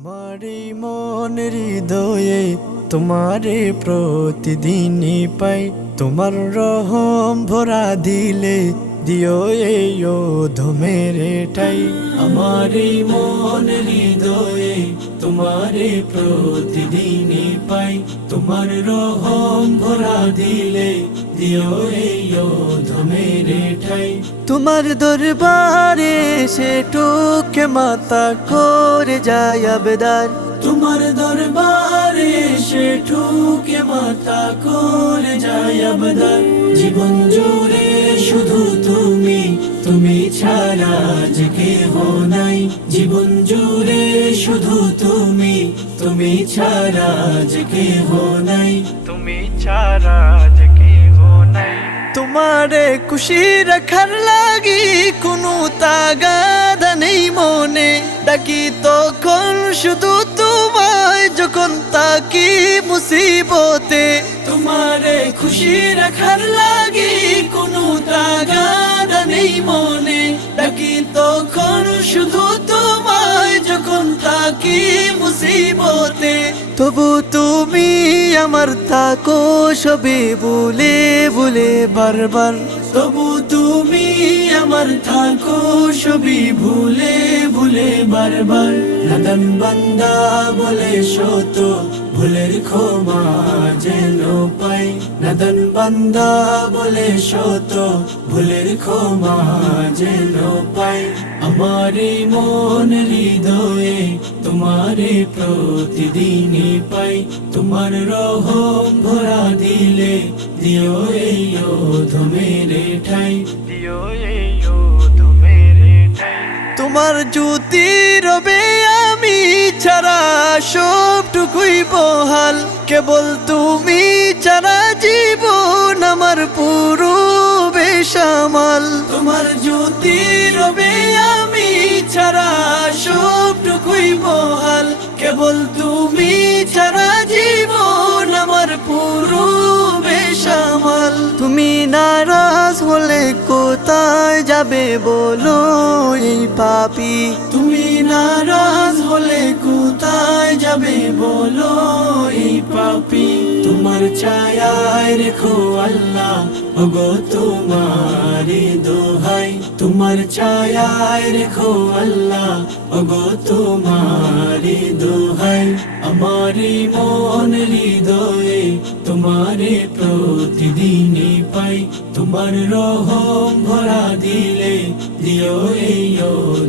আমার এই মন হৃদয়ে তোমারে প্রতিদিনই পাই, তোমার রহম ভরা দিলে দিও এই ধমের ঠাই। আমার এই মন হৃদয়ে তোমারে প্রতিদিনই পাই, তোমার রহম ভরা দিলে দিও এই ধমের ঠাই। তোমার দরবারে সে টুকে মাতা করে যায় আবেদার, তোমার দরবারে সে ঠুকে মাতা করে যায় আবেদার। জীবন জুড়ে শুধু তুমি, তুমি ছাড়া যে কেহ নাই। জীবন জুড়ে শুধু তুমি, তুমি ছাড়া যে কেহ নাই। তুমি ছাড়া যে কেহ নাই। তোমারে খুশি রাখার লাগি কোনো তাগাদা নেই মনে, ডাকি তখন শুধু তোমায় যখন তাকি মুসিবতে। তোমারে খুশি রাখার লাগি কোনো তাগাদা নেই মনে, ডাকি তখন শুধু তোমায় যখন তাকি মুসিবতে। তবু তুমি আমার থাকো সবে বলে বলে বারবার, তবু তুমি আমার থাকো সবই ভুলে ভুলে বারবার। নাদান বান্দা বলে শত ভুলের ক্ষমা যেন পাই, নাদান বান্দা বলে শত ভুলের ক্ষমা যেন পাই। আমার এই মন হৃদয়ে তোমারে প্রতিদিনই পাই, তোমার রহম ভরা দিলে দিও এই ধমের ঠাই, দিও এই ধমের ঠাই। তোমার জ্যোতি রবে আমি ছাড়া সবটুকুই বহাল, কেবল তুমি ছাড়া জীবন আমার পুরো বেসামাল। তোমার জ্যোতি রবে আমি ছাড়া সবটুকুই বহাল, কেবল তুমি ছাড়া জীবন আমার পুরো বেসামাল। তুমি নারাজ হলে কোথায় যাবে বলো এই পাপী, তুমি নারাজ হলে কোথায় যাবে বলো এই পাপী। তোমার ছায়ায় রেখো আল্লাহ ওগো তোমারি দোহাই, তোমার ছায়ায় রেখো আল্লাহ ওগো তোমারি দোহাই। আমার মন হৃদয়ে তোমারে প্রতিদিনই পাই, তোমার রহম ভরা দিলে দিও এই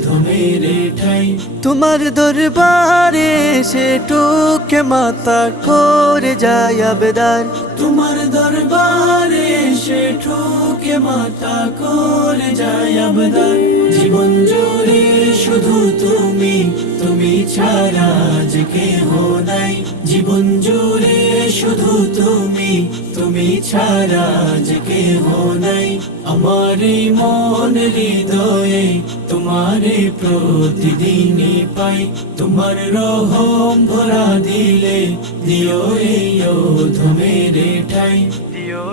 ধমের ঠাই। তোমার দরবারে সে টুকে মাতা করে যায় আবেদার, তোমার দরবারে সে ঠুকে মাতা করে যায় আবেদার। জীবন জুড়ে শুধু তুমি, তুমি ছাড়া যে কেহ নাই। জীবন জুড়ে শুধু তুমি, তুমি ছাড়া যে কেহ নাই। আমার মন হৃদয়ে তোমারে প্রতিদিনই পাই, তোমার রহম ভরা দিলে দিও এই ধমের ঠাই, দিও